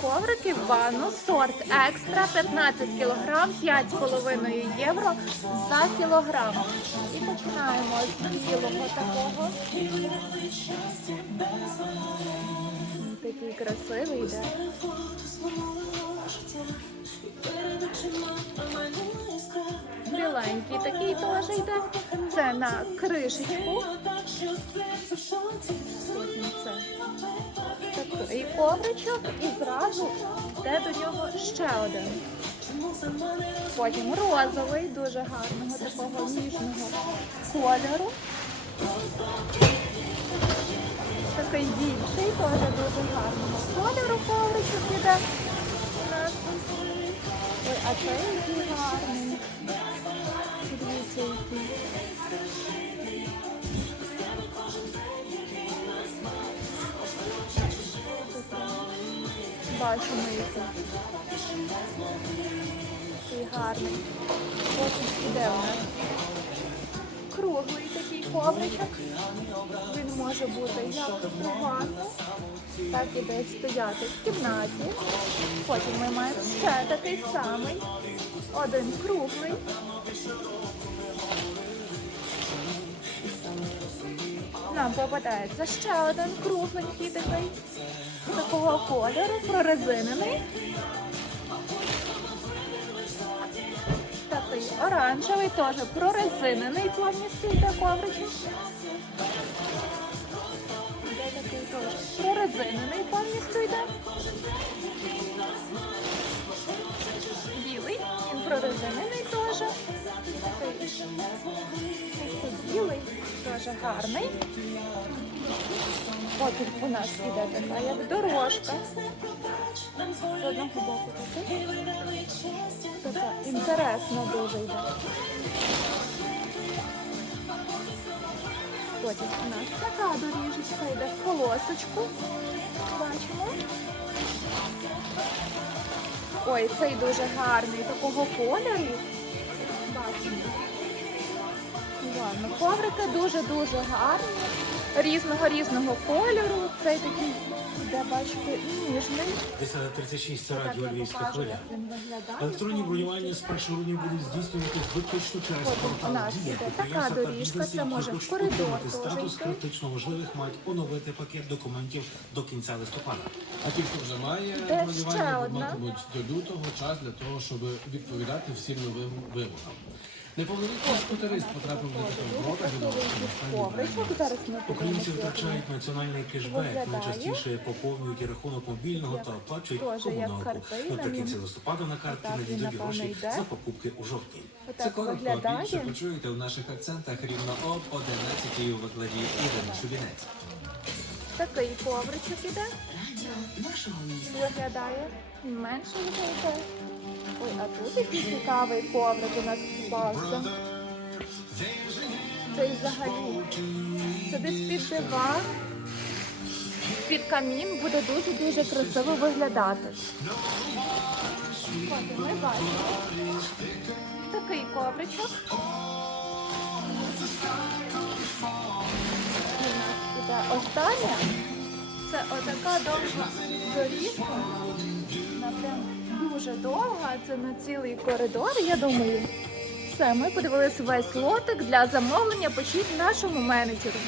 коврики ванну, сорт екстра 15 кг, 5,5 євро за кілограм. І починаємо з білого такого. Такий красивий йде. Біленький такий теж йде. Це на кришечку. Потім це ковричок і зразу йде до нього ще один. Потім розовий, дуже гарного такого ніжного кольору. Такий більший, теж дуже гарного кольору ковричок іде. Ой, а цей гарний. Бачимо який. Такий гарний. Потім іде у нас круглий такий ковричок. Він може бути як ванну, так і десь стояти в кімнаті. Потім ми маємо ще такий самий. Один круглий. Нам попадається ще один кругленький такий, такого кольору, прорезинений. Такий оранжевий, теж прорезинений повністю йде ковричок. Йде такий теж прорезинений повністю йде. Прорезинений теж. Білий, теж гарний. Потім у нас іде така як дорожка. З одного боку. Така інтересна дуже йде. Потім у нас така доріжечка йде в полосочку. Бачимо. Ой, цей дуже гарний такого кольору. Бачимо. Коврики дуже-дуже гарні. Різного різного кольору. Цей такий, де бачите, ніжний. 1036 це Так радіо Львівська хвиля. Електронні бронювання з 1 грудня будуть здійснюватись виключно через у портал нас «Дія». іде Підприємства така та доріжка, це може в хочуть коридор отримати теж статус йти. критично важливих, мають оновити пакет документів до кінця листопада. А ті, хто вже має Де ще бронювання, одна? матимуть до лютого час для того, щоб відповідати всім новим вимогам. Неповнолітній скутерист потрапив до такого рота Красивий ковричок. Зараз ми Українці втрачають національний кешбек, найчастіше поповнюють рахунок мобільного та оплачують комуналку. Наприкінці листопада на Отак надійдуть гроші за покупки у жовтні. Це коротко більше почуєте в наших акцентах рівно об 11 у викладі Ірина Шубінець. Такий ковричок іде. Виглядає менше йде. Ой, а тут який цікавий коврик у нас попався. Це взагалі. Це десь під диван, під камін буде дуже-дуже красиво виглядати. От, ми бачимо. Такий ковричок. І у нас іде остання. Це отака довга доріжка. Вона прям дуже довга, це на цілий коридор, я думаю. Все, ми подивилися весь лотик для замовлення. Пишіть нашому менеджеру.